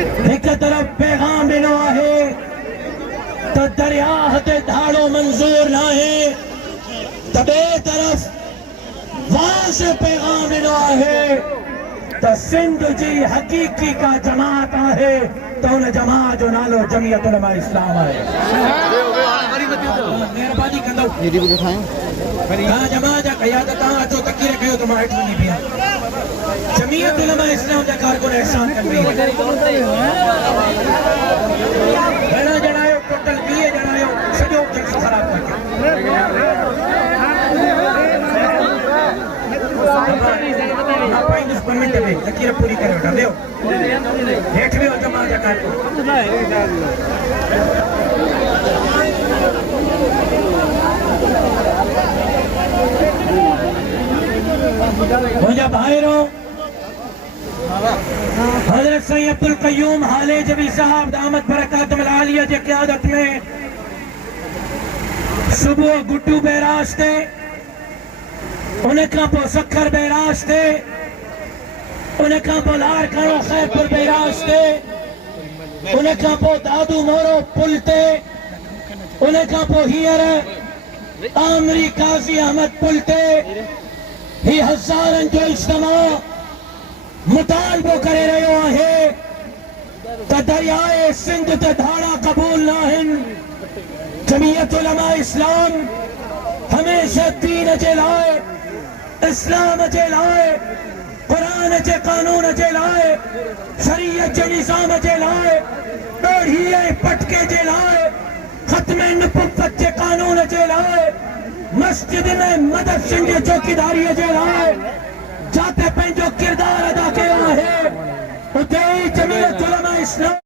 ایک طرف پیغام ڈنو ہے تو دریا تے دھاڑو منظور نہ ہے، تو بے طرف وہاں سے پیغام ڈنو ہے تو سندھ جی حقیقی کا جماعت ہے، تو ان جماعت جو نالو جمعیت علماء اسلام ہے۔ مہربانی کندو کہاں جماعت جا قیادت کہاں اچھو تکیر کہو تو ماں اٹھو نہیں پیا جمعیت علماء اسلام جا کارکن احسان کر رہی ہے۔ بھیڑا جڑائیو ٹوٹل بیے جڑائیو سجو جلسہ خراب کر کے آپ آئی نس پرمنٹ میں تکیر پوری کرے اٹھا دیو ہیٹھ بھی ہو جماعت جا کارکن مجھے بھائیروں حضرت سید عبدالقیوم حالے جبی صاحب دامت برکاتم العالیہ جے قیادت میں صبح گٹو بیراش تھے، انہیں کہاں پو سکھر بیراش تھے، انہیں کہاں پو لار کھانو خیر پر بیراش تھے، انہیں کہاں پو دادو مورو پل تھے، انہیں کہاں پو ہیر آمری قاضی احمد پل تھے، ہی ہزارن جو اجتماع مطالبہ کرے رہے ہیں تا دریائے سندھ تے دھاڑا قبول نہ ہن۔ جمعیت علماء اسلام ہمیشہ دین اجے لائے، اسلام اجے لائے، قرآن اجے قانون اجے لائے، شریعت جے نظام اجے لائے، ڈوڑھیے پٹکے جے لائے، ختم نبوت جے قانون اجے لائے، مسجد میں مدد سنگھ چوکیداری اجے لائے جاتے پہ جو کردار ادا کیا ہے، اتنے جمعیت علماء اسلام